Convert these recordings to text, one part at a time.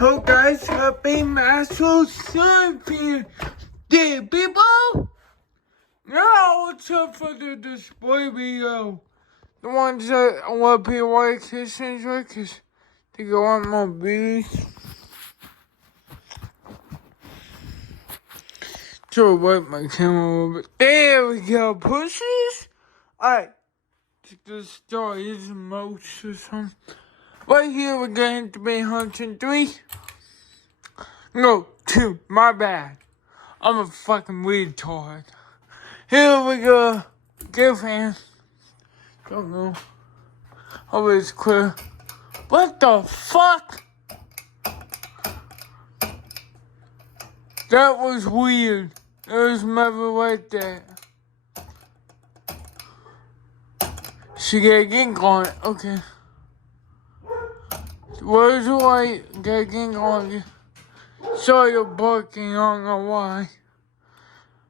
Hello guys, happy National Champion Day, people! Now it's time for the display video. The ones that I want to be like this and like this. They go on more views. So wipe my camera a little bit. There we go, pussies! Alright, the story is most or something. Right here we're going to be hunting 3. No, 2, my bad. I'm a fucking retard. Here we go. Get fan. Don't know. Oh, it's clear. What the fuck? That was weird. It was never like that. She got a gink on it. Okay. Where's the light? Got a gink on it. Sorry you're barking. I don't know why.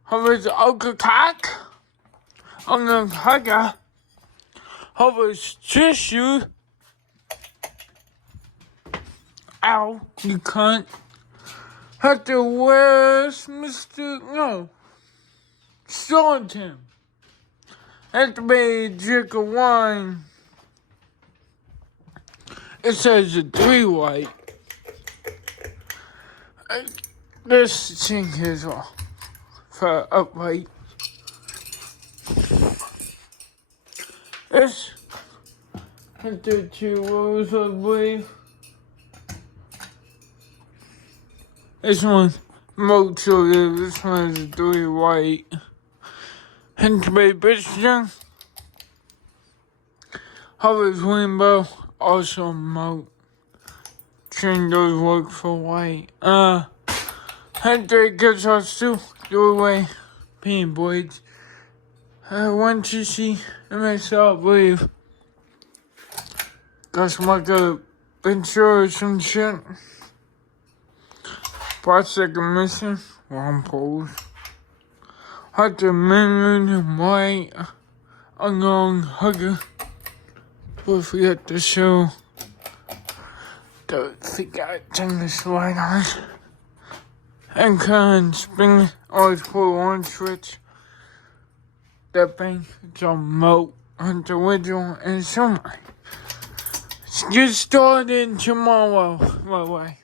How is Uncle Cock? Uncle Cock. How is tissue? Ow, you cunt. Have to where's Mr. No. Staunton. Have to be a drink of wine. It says a 3 white. This thing is all for upright. This enter 2 rows, I believe. This one's most of it. This one is a 3 white. And to be bitch, how is rainbow? Also moat. Train those work for white. Hunter gets us to doorway. Pain boys. Once you see myself leave. Got some like a venture or some shit. Project mission. Wrong pose. Hunter minute and white. A long hugger. Don't forget to show. Don't forget to turn this light on. And can spin always pull one switch. That thing is a moat on the original and so much. Get started tomorrow, by the way.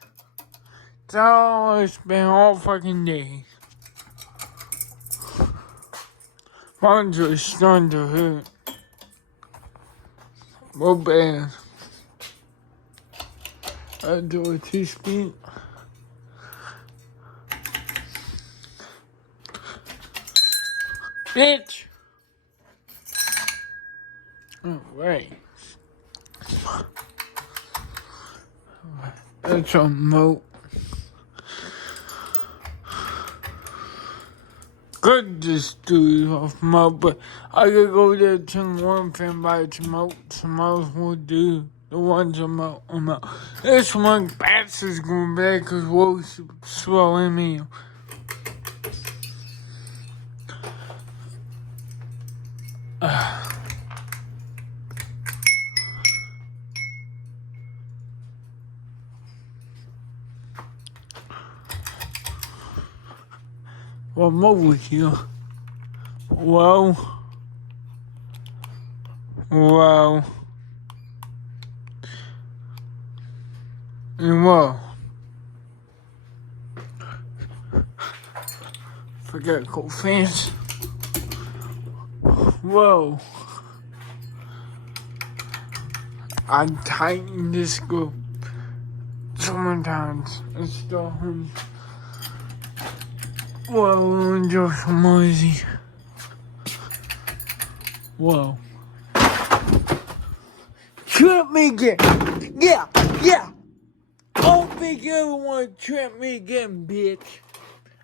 It's been all fucking day. Mine's are starting to hurt. Real bad. I do a 2-speed. Bitch! Alright. That's a moat. Could just do it off moat, but I could go there to one thing by tomorrow. Tomorrow we'll do the ones I'm out. This one bats is going back because we're slow in me. Well, I'm over here. Wow. And wow. Forget cool fans. Whoa. I tightened this group so many times. It's still home. Whoa, enjoy some noisy. Whoa. Trip me again. Yeah. Don't think you ever want to trip me again, bitch.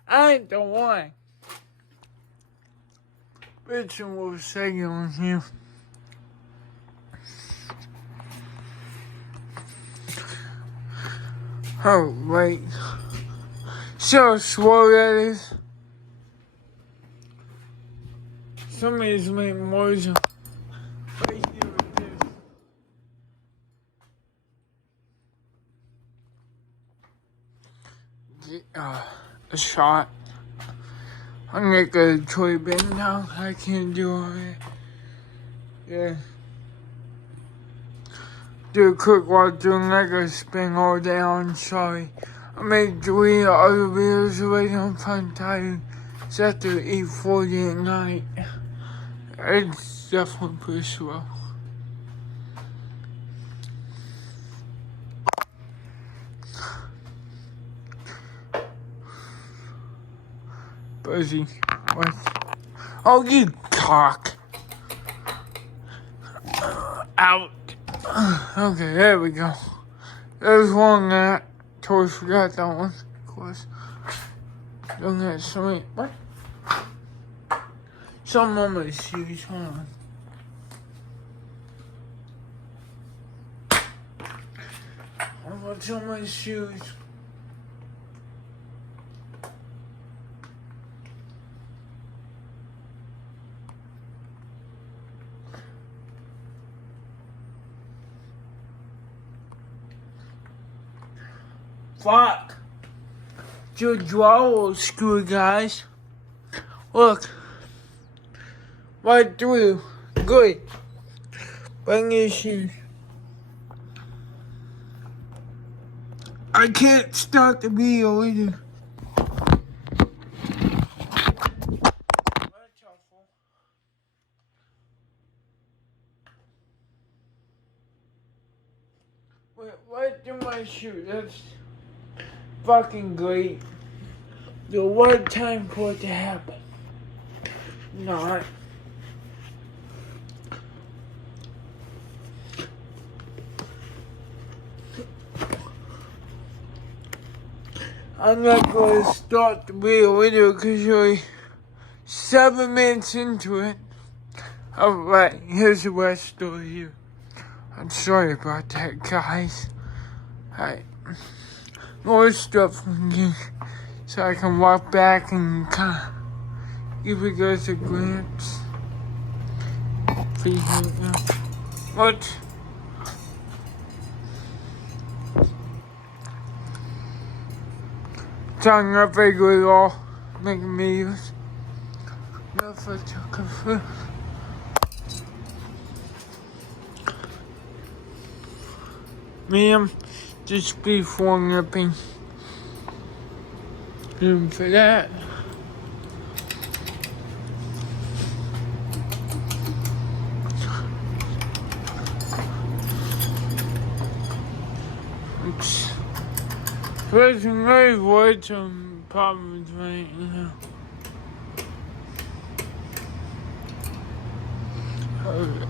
I ain't the one. Bitch, and we'll say on here. Oh, wait. So slow that is. Somebody's making noise. Right here with this. Right. a shot. I'm gonna get a toy bin now. I can't do all that. Yeah. Do a quick walk through Lego spin all day on. Sorry. I made 3 other videos already on fun time. It's after 8:40 at night. It's definitely pretty slow. Buzzy. What? Oh, you cock. Out. Okay, there we go. There's one that totally forgot that one. Of course. Don't get something. What? Some on my shoes. Hold on. What's on my shoes? Fuck. Your draw will screw, guys. Look. Right through. Good. Bring your shoes. I can't start the video either. Wait, right through my shoe. That's fucking great. The right time for it to happen. Not. I'm not going to start the video because you're 7 minutes into it. Alright, here's the rest story here. I'm sorry about that, guys. Alright. More stuff from you so I can walk back and kind of give you guys a glimpse. Please don't know. What? Trying not very good at all. Making videos. No photographer. Ma'am, just before nipping. And for that. Oops. There's no words on problems right now.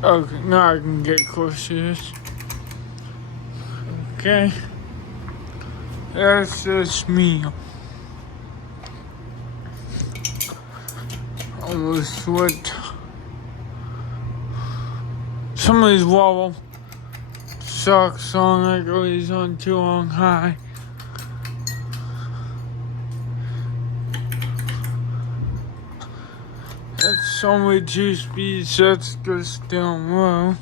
Okay, now I can get close to this. Okay. That's just me. Almost what? Somebody's wobble. Sucks on like always on too long high. That's somewhere 2 speeds, that's just down low.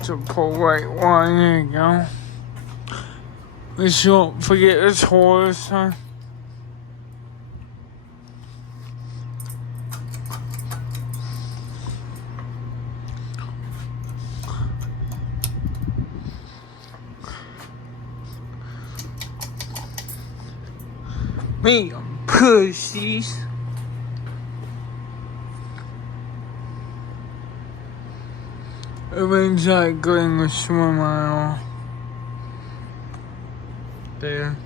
It's a polite one, there you go. At least you won't forget this horse, huh? Me, pussies. Everything's not going to swim at all. There.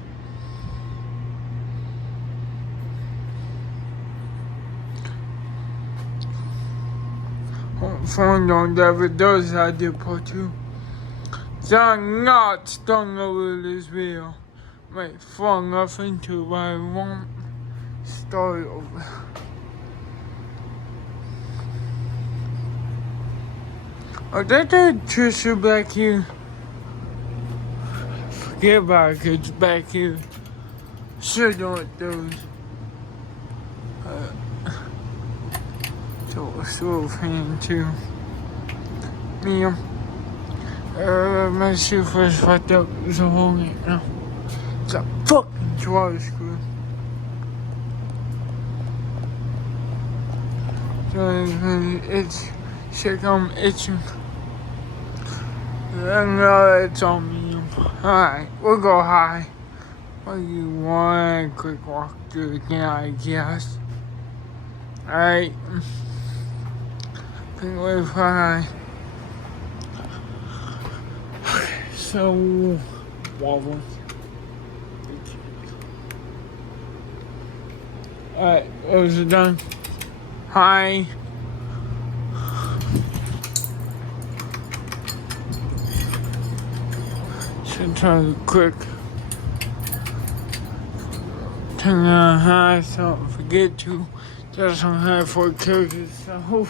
Hopefully don't ever does I did part 2. So I'm not stung over this video. Might fall nothing to but I won't start over. Oh, that Trisha back here. Forget about it, 'cause it's back here. Sure don't those. So a slow fan too. Me, my shoe first fucked up, so hold it now. It's a fucking water screw. So it's shit, I'm itching. I know it's on me. Alright, we'll go high. What do you want? Quick walk through again, I guess. Alright. Think we're fine. So, wobble. Alright, those are done. Hi. Should try to quick turn on high so don't forget to. Just on high for characters. So,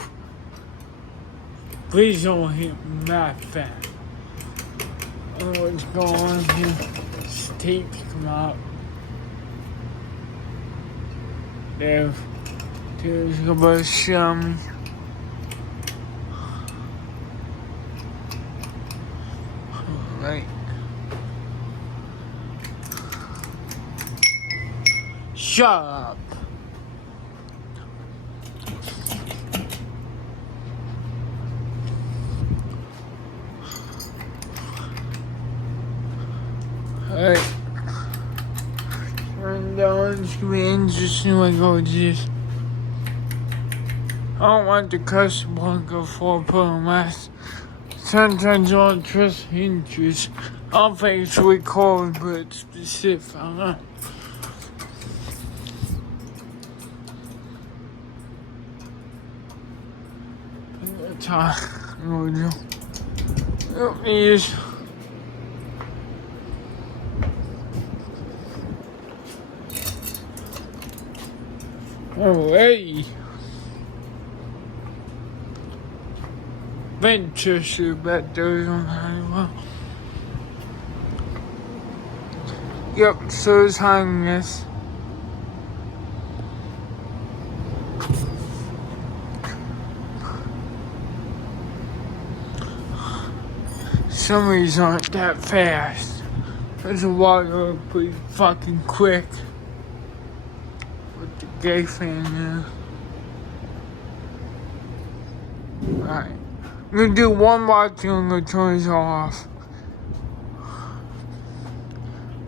please don't hit me that fast. I don't know what's going on here. This tape's come out. There. There's a bus show me. Alright. Shut up. Alright. Turn down, it's gonna be interesting when I go with this. I don't want the custom bunker for putting last. Sometimes I don't trust hinges. I don't think it's recorded, but it's specific. I don't know. That's how I'm gonna do. It is. Oh, hey. Venture back there on the Yep, so it's hanging this. Some of these aren't that fast. There's a water pretty fucking quick. With the gay fan there. Alright. I'm gonna do one watch and I'm gonna turn this off.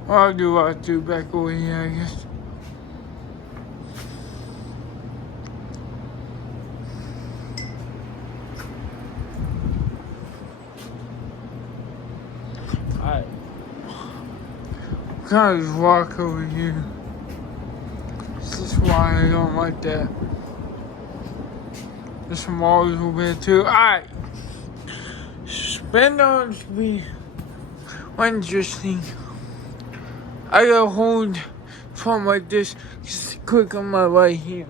I'll do what I do back over here, I guess. Alright. Kind of just walk over here. This is why I don't like that. There's some walls over there too. Alright. Spin on to be interesting. I gotta hold something like this, just click on my right here.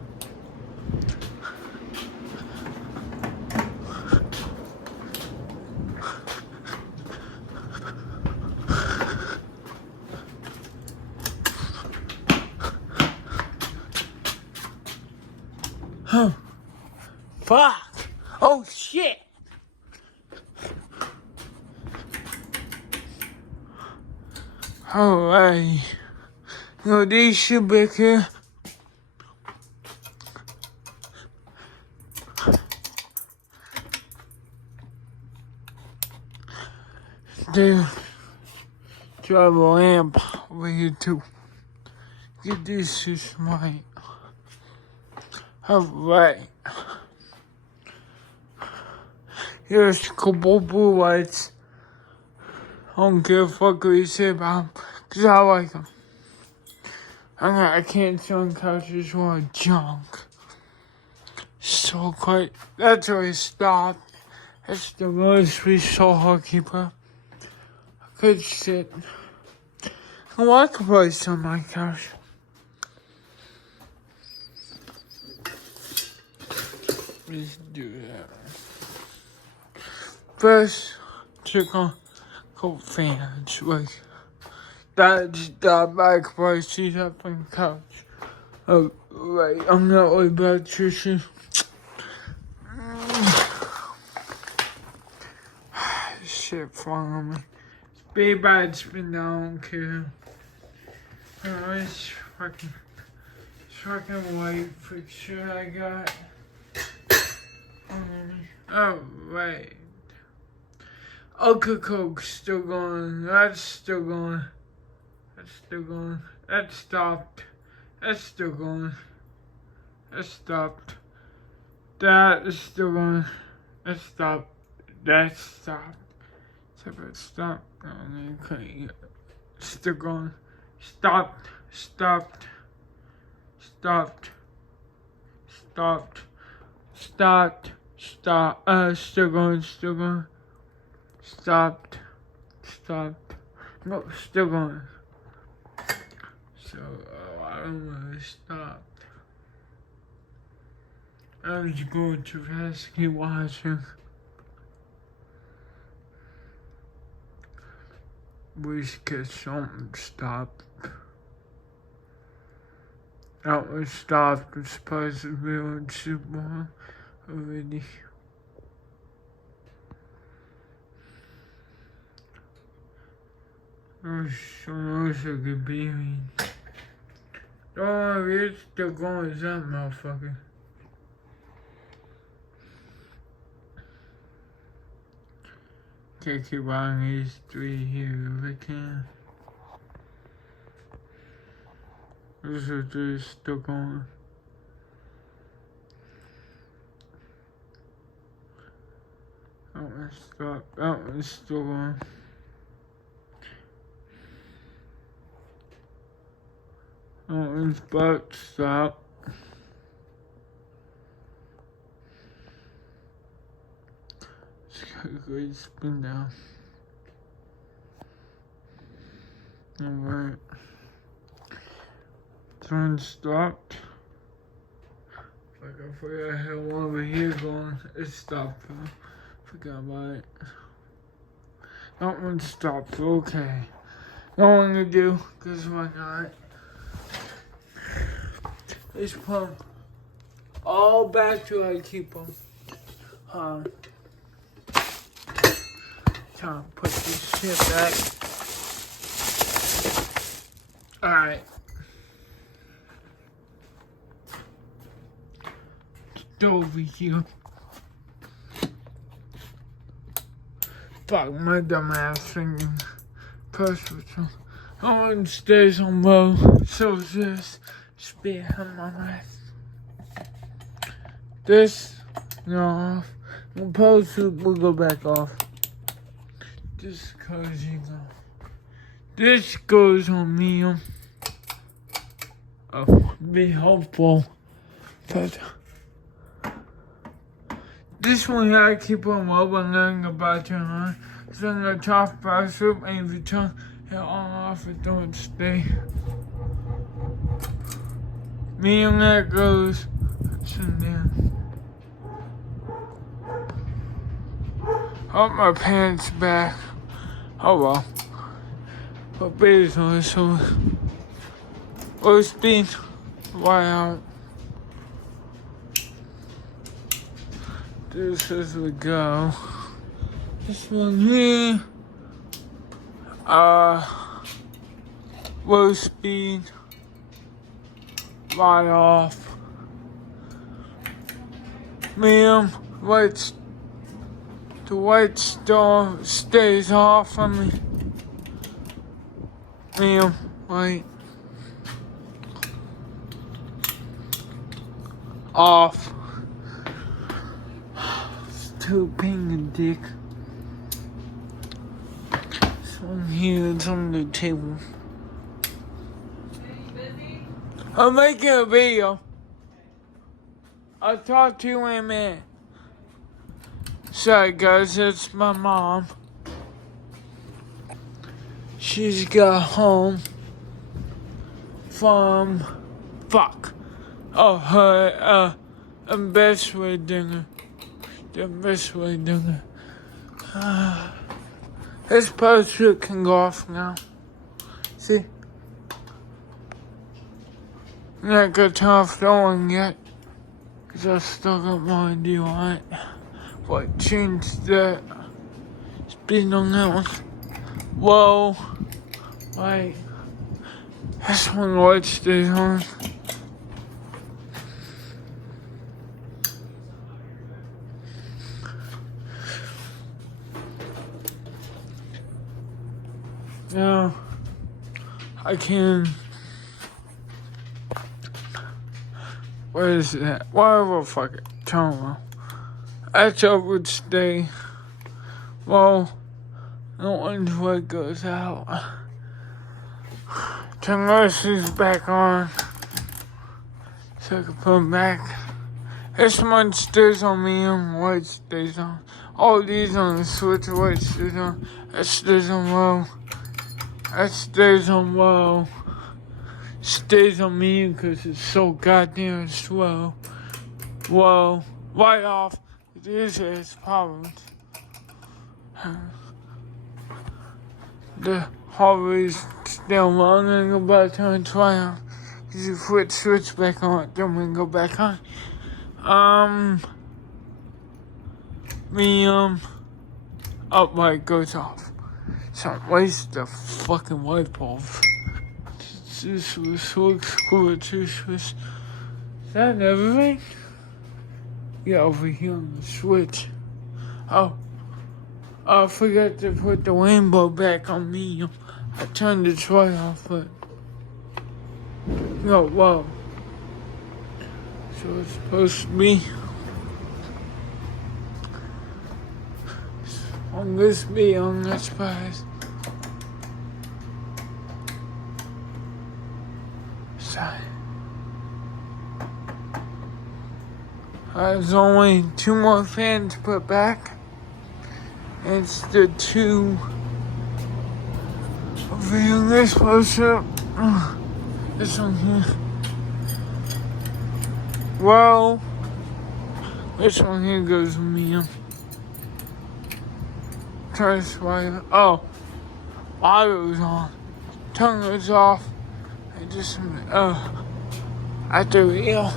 Huh. Fuck! Oh shit! Alright. No, these should be here. There. Drive a lamp over here too. Get this system right. Alright. Here's a couple blue lights. I don't give a fuck what you say about them, cause I like them. I can't stand couches or junk. So quite. That's where it stopped. That's the most we saw hockeykeeper. I could sit. I like a place on my couch. Let's do that. First, check on couple fans. Like, that's the back part. See up on the couch. Oh, right. I'm not really about tissue. Shit falling on me. Baby, I'd spin down, I don't care. Oh, this fucking white fixture I got. Oh, right. Oka Coke's still going. That's still going. That's still going. That stopped. That's still going. That stopped. That is still going. That stopped. That stopped. Separate stop. Okay. Still going. Stopped. Stopped. Stopped. Stopped. Stopped. Stop. Still going. Still going. Stopped. Stopped. No, still going. So, I don't know. Stopped. I was going too fast. Keep watching. We should get something stopped. That was stopped. It's supposed to be on Super Bowl already. There's someone else that could be me. Don't worry, it's still going as that motherfucker. Can't keep on these three here if I can. This is just still going. That one's stopped. That one's still going. That one's about to stop. Just gotta go spin down. Alright. This one stopped. Like I forgot I had one over here going. It stopped. Forgot about it. That one stopped. Okay. No one to do, cause why not? Let's put them all back to I keep them. Time to put this shit back. Alright. Over here. Fuck my dumb ass thinking. Personal. No one stays on low, so just spit on my mouth. This, no, the post will go back off. This goes on. This goes on me. Be helpful, but. This one I keep on mobile learning about your line. So I'm gonna top by soup and if you turn it on off it don't stay. Me and that goes and then oh my pants back. Oh well. But basically so low speed why out. This is the go. This one here, low speed, right off. Medium, the white star stays off on me. Medium, white, off. Too pink and dick. Some here, it's on the table. I'm making a video. I'll talk to you in a minute. Sorry guys, it's my mom. She's got home from her best way dinner. The best way doing it. This poster can go off now. See? I'm not gonna turn off that one yet. Cause I still got my idea on it. What changed that speed on that one? Whoa. Right. This one light stays on. Now, I can... What is that? Whatever, fuck it. Turn around. That's up would stay. Well, no one's what goes out. Turn this back on. So I can put them back. This one stays on medium, white stays on. All these on the switch, white stays on. That stays on low. That stays on low. Stays on medium because it's so goddamn slow. Whoa. Right off. This has problems. The heart rate's still low. I'm gonna go back to and try on. You switch back on. Then we can go back on. Medium. Upright goes off. So waste the fucking light bulb. This looks cool too. Is that everything? Yeah, over here on the switch. Oh, I forgot to put the rainbow back on medium. I turned the tray off, but no, whoa. So it's supposed to be on this price. Sorry. There's only 2 more fans to put back. It's the 2 over here. This close-up. This one here. Well, this one here goes with me. Try this wire. Oh, wire's on. Tongue is off. I just at the wheel.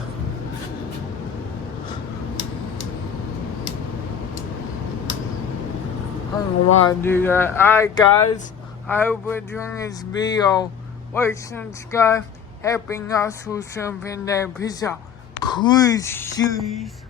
I don't know why I do that. Alright guys, I hope you're enjoying this video. Like, subscribe, helping us with something that peace out. Please,